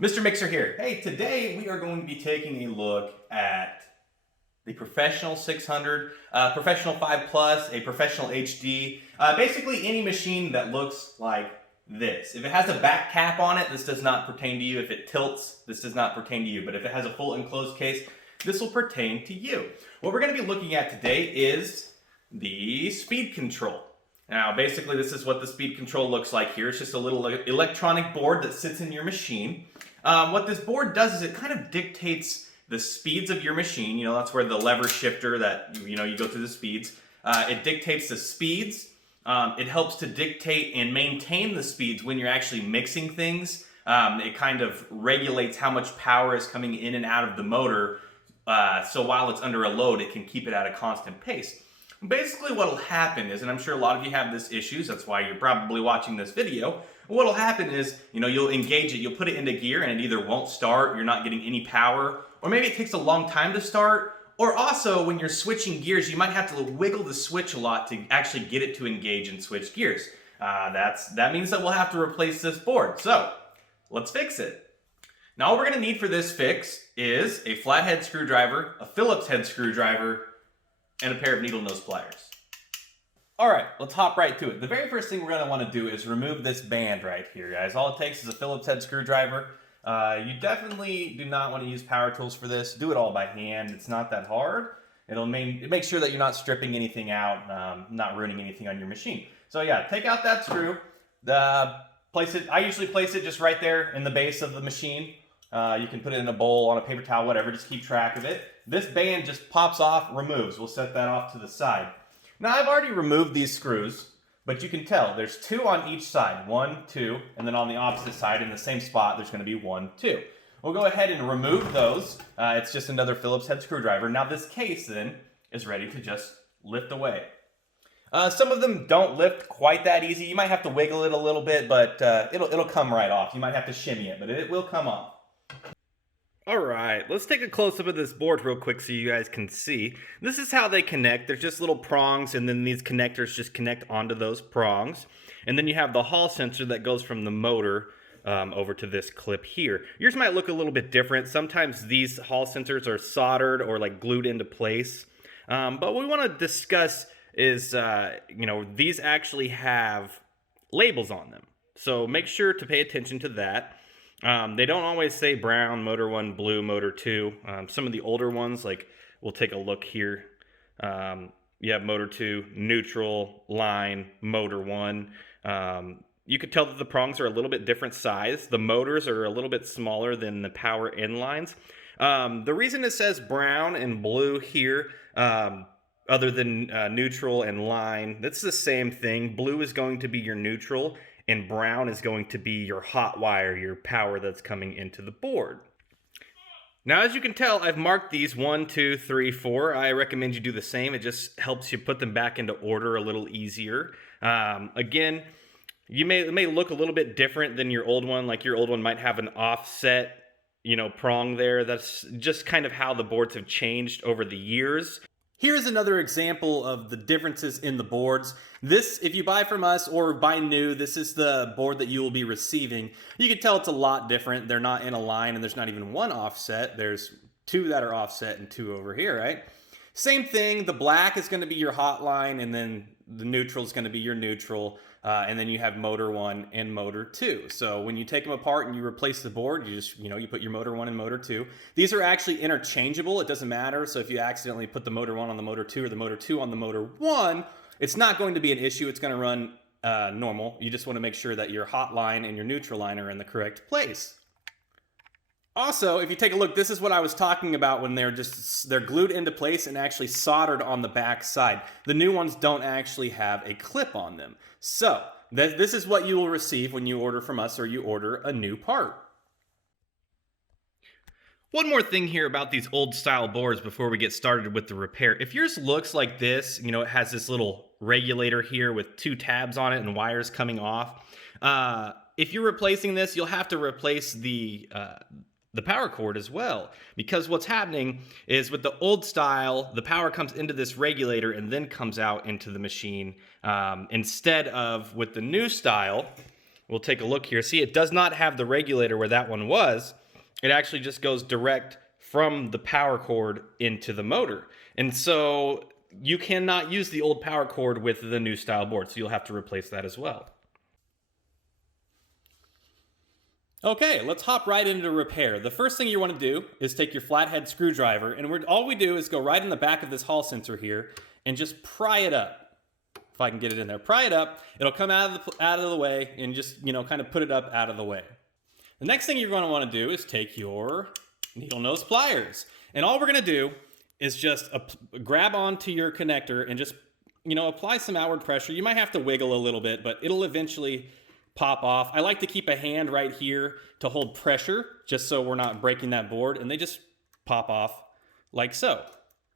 Mr. Mixer here. Hey, today we are going to be taking a look at the Professional 600, Professional 5 Plus, a Professional HD, basically any machine that looks like this. If it has a back cap on it, this does not pertain to you. If it tilts, this does not pertain to you. But if it has a full enclosed case, this will pertain to you. What we're going to be looking at today is the speed control. Now, basically, this is what the speed control looks like here. It's just a little electronic board that sits in your machine. What this board does is it kind of dictates the speeds of your machine. You know, that's where the lever shifter that, you go through the speeds. It dictates the speeds. It helps to dictate and maintain the speeds when you're actually mixing things. It kind of regulates how much power is coming in and out of the motor. So while it's under a load, it can keep it at a constant pace. Basically what will happen is, and I'm sure a lot of you have this issues, that's why you're probably watching this video, what will happen is, you'll engage it, you'll put it into gear and it either won't start, you're not getting any power, or maybe it takes a long time to start, or also when you're switching gears, you might have to wiggle the switch a lot to actually get it to engage and switch gears. That means that we'll have to replace this board. So, let's fix it. Now all we're going to need for this fix is a flathead screwdriver, a Phillips head screwdriver, and a pair of needle nose pliers. Alright, let's hop right to it. The very first thing we're going to want to do is remove this band right here, guys. All it takes is a Phillips head screwdriver. You definitely do not want to use power tools for this. Do it all by hand. It's not that hard. It makes sure that you're not stripping anything out, not ruining anything on your machine. So yeah, take out that screw. Place it. I usually place it just right there in the base of the machine. You can put it in a bowl, on a paper towel, whatever. Just keep track of it. This band just pops off, removes. We'll set that off to the side. Now I've already removed these screws, but you can tell there's two on each side. 1, 2, and then on the opposite side in the same spot, there's going to be 1, 2. We'll go ahead and remove those. It's just another Phillips head screwdriver. Now this case then is ready to just lift away. Some of them don't lift quite that easy. You might have to wiggle it a little bit, but it'll come right off. You might have to shimmy it, but it will come off. Alright, let's take a close-up of this board real quick so you guys can see. This is how they connect. There's just little prongs, and then these connectors just connect onto those prongs. And then you have the hall sensor that goes from the motor over to this clip here. Yours might look a little bit different. Sometimes these hall sensors are soldered or like glued into place. But what we want to discuss is, these actually have labels on them. So make sure to pay attention to that. They don't always say brown, motor 1, blue, motor 2. Some of the older ones, like, we'll take a look here. You have motor 2, neutral, line, motor 1. You could tell that the prongs are a little bit different size. The motors are a little bit smaller than the power end lines. The reason it says brown and blue here, other than neutral and line, that's the same thing. Blue is going to be your neutral, and brown is going to be your hot wire, your power that's coming into the board. Now, as you can tell, I've marked these 1, 2, 3, 4. I recommend you do the same. It just helps you put them back into order a little easier. Again, it may look a little bit different than your old one. Like your old one might have an offset, prong there. That's just kind of how the boards have changed over the years. Here's another example of the differences in the boards. This, if you buy from us or buy new, this is the board that you will be receiving. You can tell it's a lot different. They're not in a line and there's not even one offset. There's 2 that are offset and 2 over here, right? Same thing, the black is going to be your hot line and then the neutral is going to be your neutral. And then you have motor 1 and motor 2. So when you take them apart and you replace the board, you just, you put your motor 1 and motor 2. These are actually interchangeable. It doesn't matter. So if you accidentally put the motor 1 on the motor 2 or the motor 2 on the motor 1, it's not going to be an issue. It's going to run normal. You just want to make sure that your hot line and your neutral line are in the correct place. Also, if you take a look, this is what I was talking about when they're glued into place and actually soldered on the back side. The new ones don't actually have a clip on them. So, this is what you will receive when you order from us or you order a new part. One more thing here about these old style boards before we get started with the repair. If yours looks like this, it has this little regulator here with 2 tabs on it and wires coming off. If you're replacing this, you'll have to replace the power cord as well, because what's happening is with the old style, the power comes into this regulator and then comes out into the machine, instead of with the new style, we'll take a look here. See, it does not have the regulator where that one was. It actually just goes direct from the power cord into the motor. And so you cannot use the old power cord with the new style board, so you'll have to replace that as well. Okay, let's hop right into repair. The first thing you want to do is take your flathead screwdriver, and all we do is go right in the back of this hall sensor here and just pry it up. If I can get it in there, pry it up. It'll come out of the way, and just kind of put it up out of the way. The next thing you're going to want to do is take your needle nose pliers, and all we're going to do is just grab onto your connector and just apply some outward pressure. You might have to wiggle a little bit, but it'll eventually pop off. I like to keep a hand right here to hold pressure, just so we're not breaking that board, and they just pop off like so.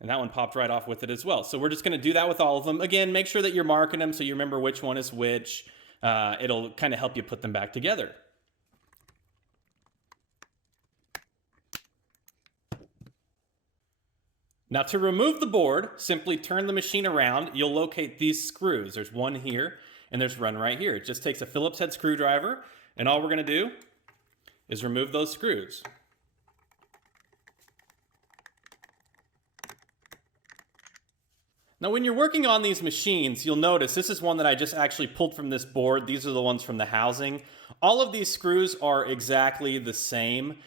And that one popped right off with it as well. So we're just going to do that with all of them. Again, make sure that you're marking them so you remember which one is which. It'll kind of help you put them back together. Now to remove the board, simply turn the machine around. You'll locate these screws. There's one here, and there's one right here. It just takes a Phillips head screwdriver, and all we're going to do is remove those screws. Now when you're working on these machines, you'll notice this is one that I just actually pulled from this board. These are the ones from the housing. All of these screws are exactly the same,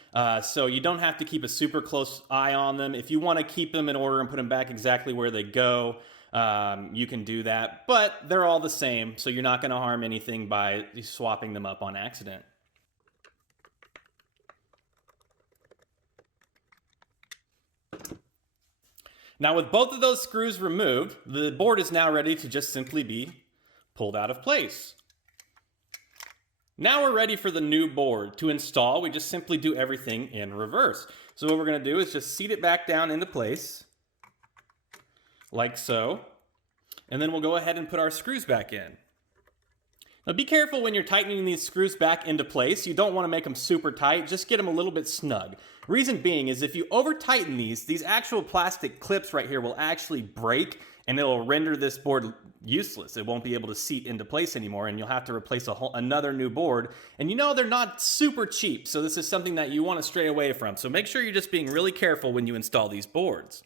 so you don't have to keep a super close eye on them. If you want to keep them in order and put them back exactly where they go, you can do that, but they're all the same, so you're not going to harm anything by swapping them up on accident. Now with both of those screws removed, the board is now ready to just simply be pulled out of place. Now we're ready for the new board. To install, we just simply do everything in reverse. So what we're going to do is just seat it back down into place, like so, and then we'll go ahead and put our screws back in. Now be careful when you're tightening these screws back into place. You don't want to make them super tight, just get them a little bit snug. Reason being is if you over tighten these actual plastic clips right here will actually break, and it'll render this board useless. It won't be able to seat into place anymore, and you'll have to replace another new board. And they're not super cheap, so this is something that you want to stray away from. So make sure you're just being really careful when you install these boards.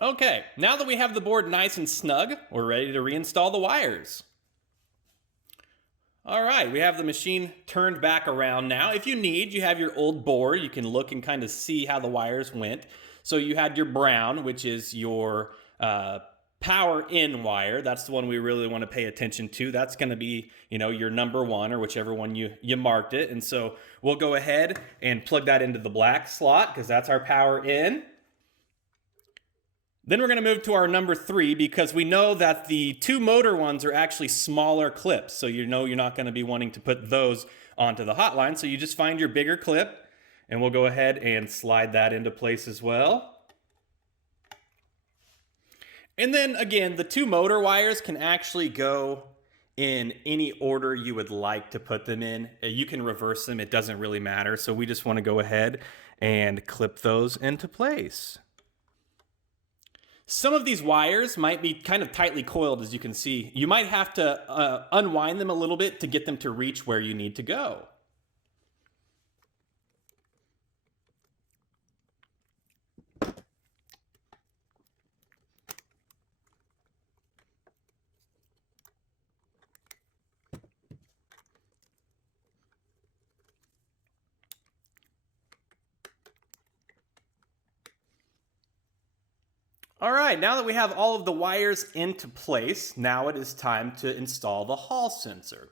Okay, now that we have the board nice and snug, we're ready to reinstall the wires. All right, we have the machine turned back around now. If you need, you have your old board. You can look and kind of see how the wires went. So you had your brown, which is your power in wire. That's the one we really want to pay attention to. That's going to be, your number one, or whichever one you marked it. And so we'll go ahead and plug that into the black slot because that's our power in. Then we're going to move to our number 3 because we know that the 2 motor ones are actually smaller clips. So you're not going to be wanting to put those onto the hotline. So you just find your bigger clip, and we'll go ahead and slide that into place as well. And then again, the 2 motor wires can actually go in any order you would like to put them in. You can reverse them. It doesn't really matter. So we just want to go ahead and clip those into place. Some of these wires might be kind of tightly coiled, as you can see. You might have to unwind them a little bit to get them to reach where you need to go. All right, now that we have all of the wires into place, now it is time to install the hall sensor.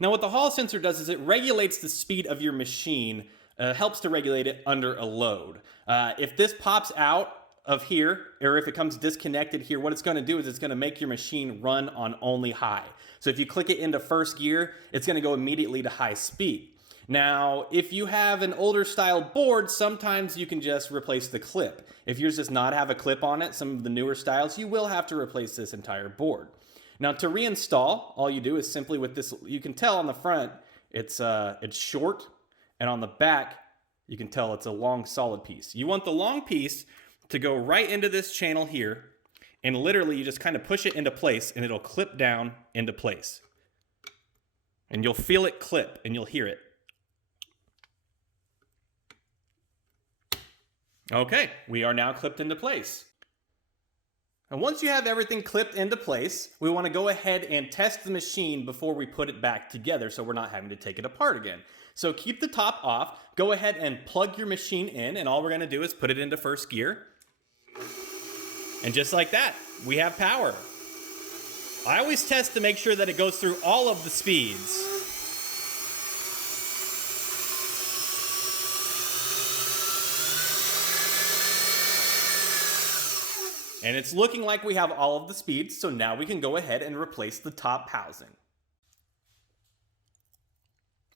Now what the hall sensor does is it regulates the speed of your machine, helps to regulate it under a load. If this pops out of here, or if it comes disconnected here, what it's going to do is it's going to make your machine run on only high. So if you click it into first gear, it's going to go immediately to high speed. Now, if you have an older style board, sometimes you can just replace the clip. If yours does not have a clip on it, some of the newer styles, you will have to replace this entire board. Now, to reinstall, all you do is simply with this, you can tell on the front, it's short, and on the back, You can tell it's a long solid piece. You want the long piece to go right into this channel here, and literally you just kind of push it into place and it'll clip down into place. And you'll feel it clip and you'll hear it. Okay, we are now clipped into place. And once you have everything clipped into place, we want to go ahead and test the machine before we put it back together so we're not having to take it apart again. So keep the top off, go ahead and plug your machine in, and all we're going to do is put it into first gear. And just like that, we have power. I always test to make sure that it goes through all of the speeds. And it's looking like we have all of the speeds, so now we can go ahead and replace the top housing.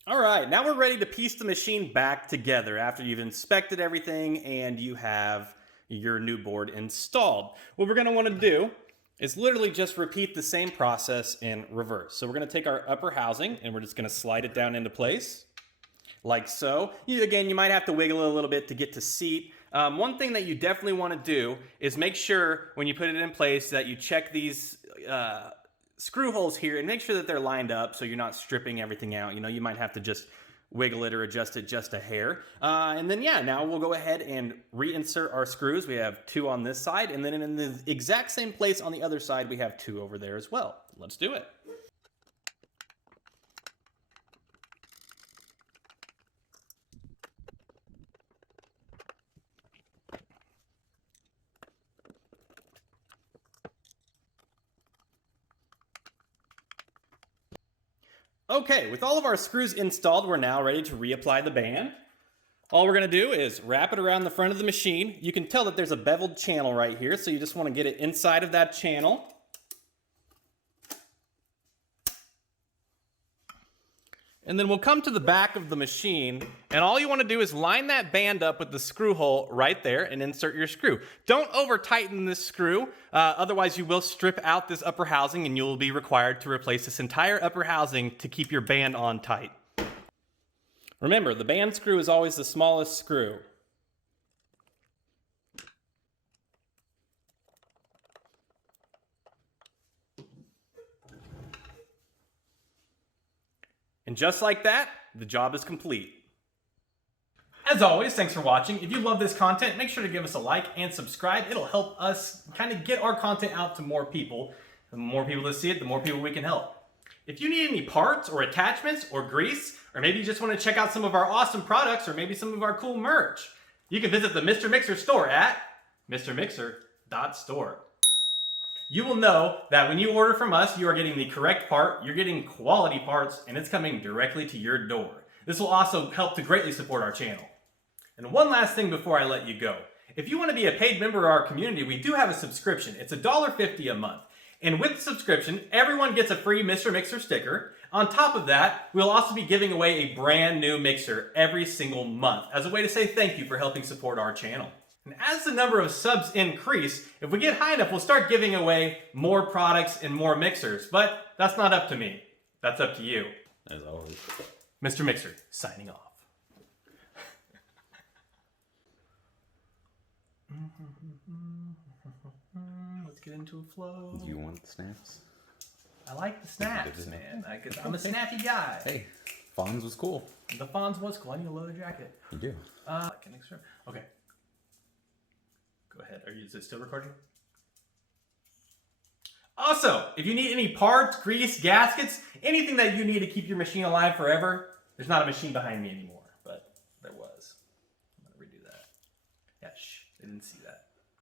All right, now we're ready to piece the machine back together after you've inspected everything and you have your new board installed. What we're gonna wanna do is literally just repeat the same process in reverse. So we're gonna take our upper housing and we're just gonna slide it down into place, like so. Again, you might have to wiggle it a little bit to get to seat. One thing that you definitely want to do is make sure when you put it in place that you check these screw holes here and make sure that they're lined up so you're not stripping everything out. You know, you might have to just wiggle it or adjust it just a hair. And then yeah, now we'll go ahead and reinsert our screws. We have 2 on this side, and then in the exact same place on the other side we have 2 over there as well. Let's do it. Okay, with all of our screws installed, we're now ready to reapply the band. All we're gonna do is wrap it around the front of the machine. You can tell that there's a beveled channel right here, so you just wanna get it inside of that channel. And then we'll come to the back of the machine, and all you want to do is line that band up with the screw hole right there and insert your screw. Don't over tighten this screw, otherwise you will strip out this upper housing and you'll be required to replace this entire upper housing to keep your band on tight. Remember, the band screw is always the smallest screw. And just like that, the job is complete. As always, thanks for watching. If you love this content, make sure to give us a like and subscribe. It'll help us kind of get our content out to more people. The more people that see it, the more people we can help. If you need any parts or attachments or grease, or maybe you just want to check out some of our awesome products or maybe some of our cool merch, you can visit the Mr. Mixer store at mrmixer.store. You will know that when you order from us, you are getting the correct part, you're getting quality parts, and it's coming directly to your door. This will also help to greatly support our channel. And one last thing before I let you go. If you want to be a paid member of our community, we do have a subscription. It's $1.50 a month. And with the subscription, everyone gets a free Mr. Mixer sticker. On top of that, we'll also be giving away a brand new mixer every single month as a way to say thank you for helping support our channel. And as the number of subs increase, if we get high enough, we'll start giving away more products and more mixers. But that's not up to me. That's up to you. As always. Mr. Mixer, signing off. Let's get into a flow. Do you want the snaps? I like the snaps, man. I'm a snappy guy. Hey, Fonz was cool. The Fonz was cool. I need a leather jacket. You do. Okay. Go ahead. Is it still recording? Also, if you need any parts, grease, gaskets, anything that you need to keep your machine alive forever, there's not a machine behind me anymore, but there was. I'm going to redo that. Yeah, shh. They didn't see that.